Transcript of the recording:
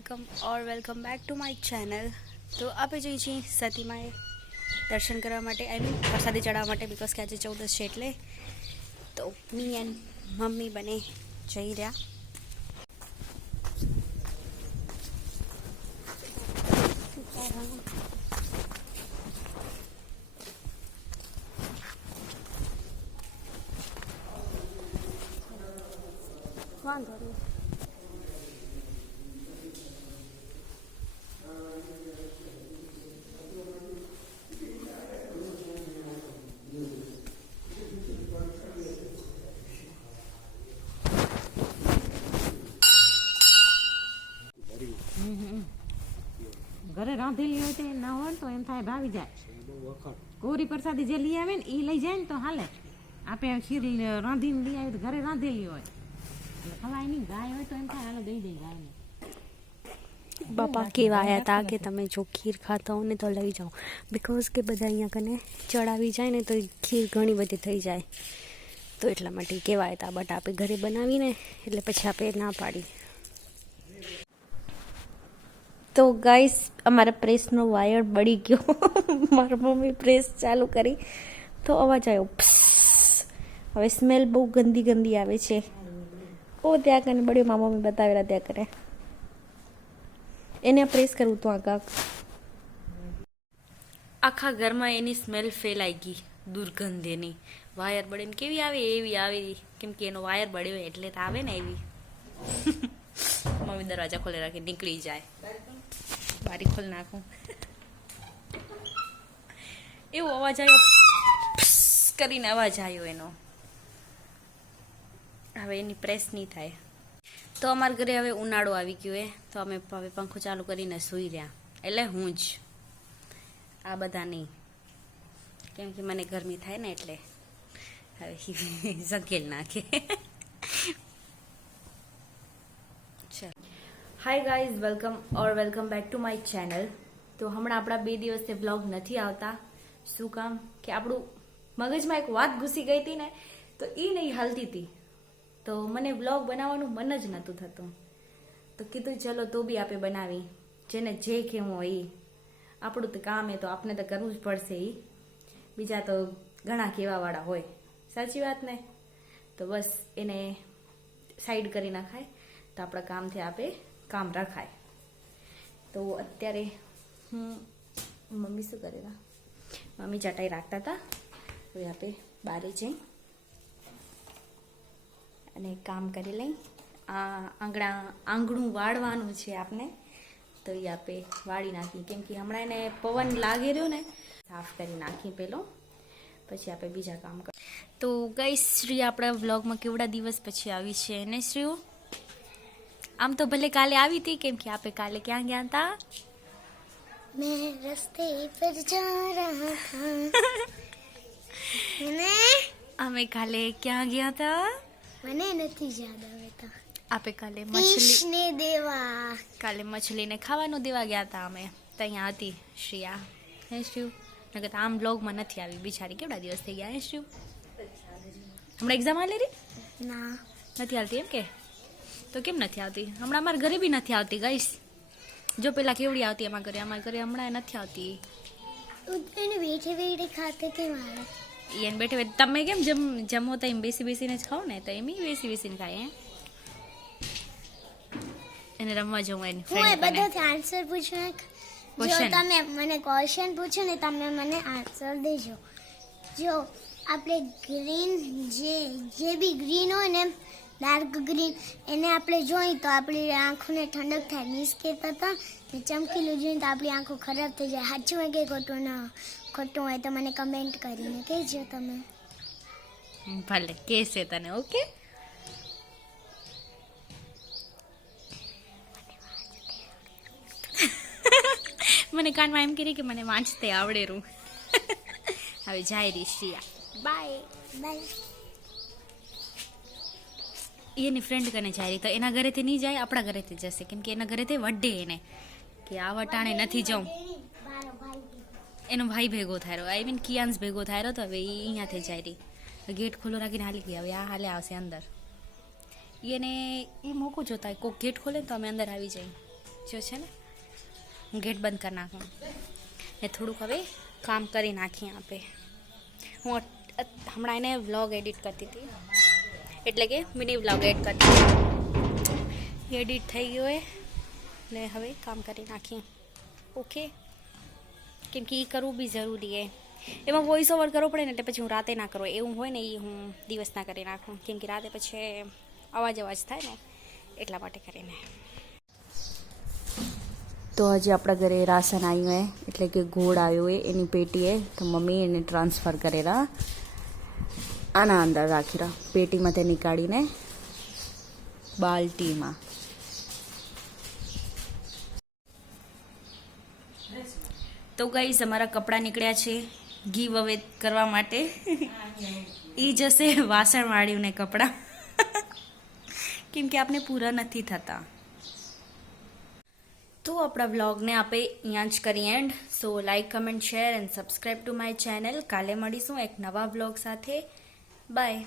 Welcome or welcome back to my channel તો આપણે જઈએ છીએ સતીમાએ દર્શન કરવા માટે આઈ મીન પ્રસાદી ચડાવવા માટે બિકોઝ કે આજે ચૌદસ છે એટલે તો મી એન્ડ મમ્મી બને જઈ રહ્યા વાંધો નહીં ઘરે રાંધેલી હોય તો એ ના હોય ને તો એમ થાય ભાવી જાય. કોરી પ્રસાદી જે લઈ આવે ને એ લઈ જાય ને તો હાલે. આપણે ખીર રાંધીને લઈ આવી તો ઘરે રાંધેલી હોય. એટલે ખવાય નહીં ગાય હોય તો એમ થાય હાલો દઈ દે ગાયને. બાપા કેવા આવ્યા હતા કે તમે જો ખીર ખાતા હો ને તો લઈ જાઓ. બિકોઝ કે બધા અહીંયા કને ચડાવી જાય ને તો એ ખીર ઘણી બધી થઈ જાય. તો એટલા માટે કેવા આવ્યા હતા બટ આપણે ઘરે બનાવીને એટલે પછી આપણે ના પાડી. તો ગાઈસ અમારા પ્રેસનો વાયર બળી ગયો. મારા મમ્મી પ્રેસ ચાલુ કરી. તો અવાજ આવ્યો. હવે સ્મેલ બહુ ગંદી ગંદી આવે છે. ઓ, ત્યાં કને બળ્યો મારા મમ્મી બતાવેલા ત્યાં કરે એને પ્રેસ કરવું તો આ કાક આખા ઘરમાં એની સ્મેલ ફેલાઈ ગઈ દુર્ગંધ એની વાયર બળીને કેવી આવે, એવી આવે. કેમ કે એનો વાયર બળ્યો એટલે તો આવે ને એવી. મમ્મી દરવાજા ખોલે રાખી, નીકળી જાય. બારી ખોલ નાખું. એવો અવાજ આવ્યો. કરીને અવાજ આવ્યો એનો. હવે એની પ્રેસ નહીં થાય. તો અમારા ઘરે હવે ઉનાળો આવી ગયો એ તો અમે હવે પંખો ચાલુ કરીને સૂઈ રહ્યા. એટલે હું જ. આ બધા નહીં. કેમ કે મને ગરમી થાય ને એટલે. હવે ઝંકેલ નાખે. Hi guys welcome or welcome back to my channel તો હમણાં આપણા બે દિવસથી વ્લોગ નથી આવતા. શું કામ? કે આપણું મગજમાં એક વાત ઘૂસી ગઈ હતી ને, તો એ નહીં હાલતી હતી. તો મને વ્લોગ બનાવવાનું મન જ નહોતું થતું. તો કીધું ચલો તો બી આપણે બનાવી. જેને જે કહેવું હોય એ આપણું તો કામ એ તો આપણે તો કરવું જ પડશે એ બીજા તો ઘણા કહેવાવાળા હોય. સાચી વાત ને? તો બસ એને સાઈડ કરી નખાય. તો આપણા કામથી આપણે કામ રખાય. તો અત્યારે હું મમ્મી શું કરેલા મમ્મી ચટાઈ રાખતા હતા હવે આપણે બારે જઈ અને કામ કરી લઈ. આ આંગણા, આંગણું વાળવાનું છે આપને. તો એ આપણે વાળી નાખી. કેમ કે હમણાં એને પવન લાગી રહ્યો ને, સાફ કરી નાખી પેલો. પછી આપણે બીજા કામ કર તો ગઈ શ્રી આપણા વ્લોગમાં કેવડા દિવસ પછી આવી છે ને, શ્રીઓ? આમ તો ભલે કાલે આવી હતી કેમ કે આપે કાલે ક્યાં ગયા હતા મેં રસ્તે પર જા રહા થા મને અમે કાલે ક્યાં ગયા હતા મને નથી યાદ આવતા આપે કાલે મછલી દેવા. કાલે મછલીને ખાવાનું દેવા ગયા હતા અમે. ત્યાં હતી શ્રિયા. હે શિવ નકર આમ બ્લોગમાં નથી આવી. બિચારી કેવડા દિવસ થઈ ગયા હે શિવ હમણાં એક્ઝામ હાલે રી ના. નથી હાલતી એમ કે? તો કેમ નથી આવતી? હમણાં અમારા ઘરે બી નથી આવતી ગઈશ જો પેલા કેવડી આવતી અમારા ઘરે? અમારા ઘરે હમણાં નથી આવતી. એને બેઠે બેઠે ખાતે મારે. એને બેઠે બેઠે. તમે કેમ જમ જમો તો એમ બેસી બેસીને જ ખાઓ ને? તો એમ બેસી બેસીને ખાય એને રમવા જવું એની હું એ બધો આન્સર પૂછું જો? તમે મને ક્વેશ્ચન પૂછો ને તમે મને આન્સર દેજો. જો આપણે ગ્રીન જે જે બી ગ્રીન હોય ને ડાર્ક ગ્રીન. એને આપણે જોઈ તો આપણી આંખોને ઠંડક થાય. મીન્સ કે હતા ને ચમકીલું જોઈએ તો આપણી આંખો ખરાબ થઈ જાય. સાચું હોય કે ખોટું ના ખોટું હોય તો મને કમેન્ટ કરીને કહેજો તમે. ભલે કહેશે તને ઓકે? મને કાનમાં એમ કરી કે મને વાંચતે આવડે રૂ. હવે જાય રિશિયા બાય બાય એની ફ્રેન્ડ કને જાય તો એના ઘરેથી નહીં જાય, આપણા ઘરેથી જશે. કેમ કે એના ઘરેથી વડે એને. કે આ વટાણે નથી જાઉં એનો ભાઈ ભેગો થાય આઈ મીન કિયાન્સ ભેગો થયો તો હવે એ અહીંયાથી જાય રહી. ગેટ ખુલ્લો રાખીને હાલી ગયા હવે આ હાલે આવશે અંદર. એને એ મોકો જોતા કોક ગેટ ખોલે તો અમે અંદર આવી જઈએ. જો છે ને, હું ગેટ બંધ કરી નાખું. ને થોડુંક હવે કામ કરી નાખીએ આપે. હું હમણાં એને વ્લોગ એડિટ કરતી હતી. એટલે કે મિની વ્લોગ એડ કરતી એડિટ થઈ ગયો એ. ને હવે કામ કરી નાખીએ. ઓકે કેમ કે એ કરવું બી જરૂરી છે એમાં વોઇસ ઓવર કરવો પડે ને એટલે પછી હું રાતે ના કરું. એવું હોય ને એ હું દિવસના કરી નાખું. કેમ કે રાતે પછી અવાજ અવાજ થાય ને એટલા માટે કરીને. તો હજી આપણા ઘરે રાશન આવ્યું એટલે કે ગોળ આવ્યો હોય એની પેટીએ. તો મમ્મી એને ટ્રાન્સફર કરેલા. આના અંદર રાખી રાખેલા પેટીમાંથી નીકાળીને બાલટીમાં. તો કઈ અમારા કપડાં નીકળ્યા છે ઘી વવે કરવા માટે. એ જશે વાસણ વાળ્યું કપડાં. કેમ કે આપણે પૂરા નથી થતા. તો આપણા વ્લોગને આપણે અહીંયા જ કરીએ and so like comment share and subscribe to my channel કાલે મળીશું એક નવા વ્લોગ સાથે. બાય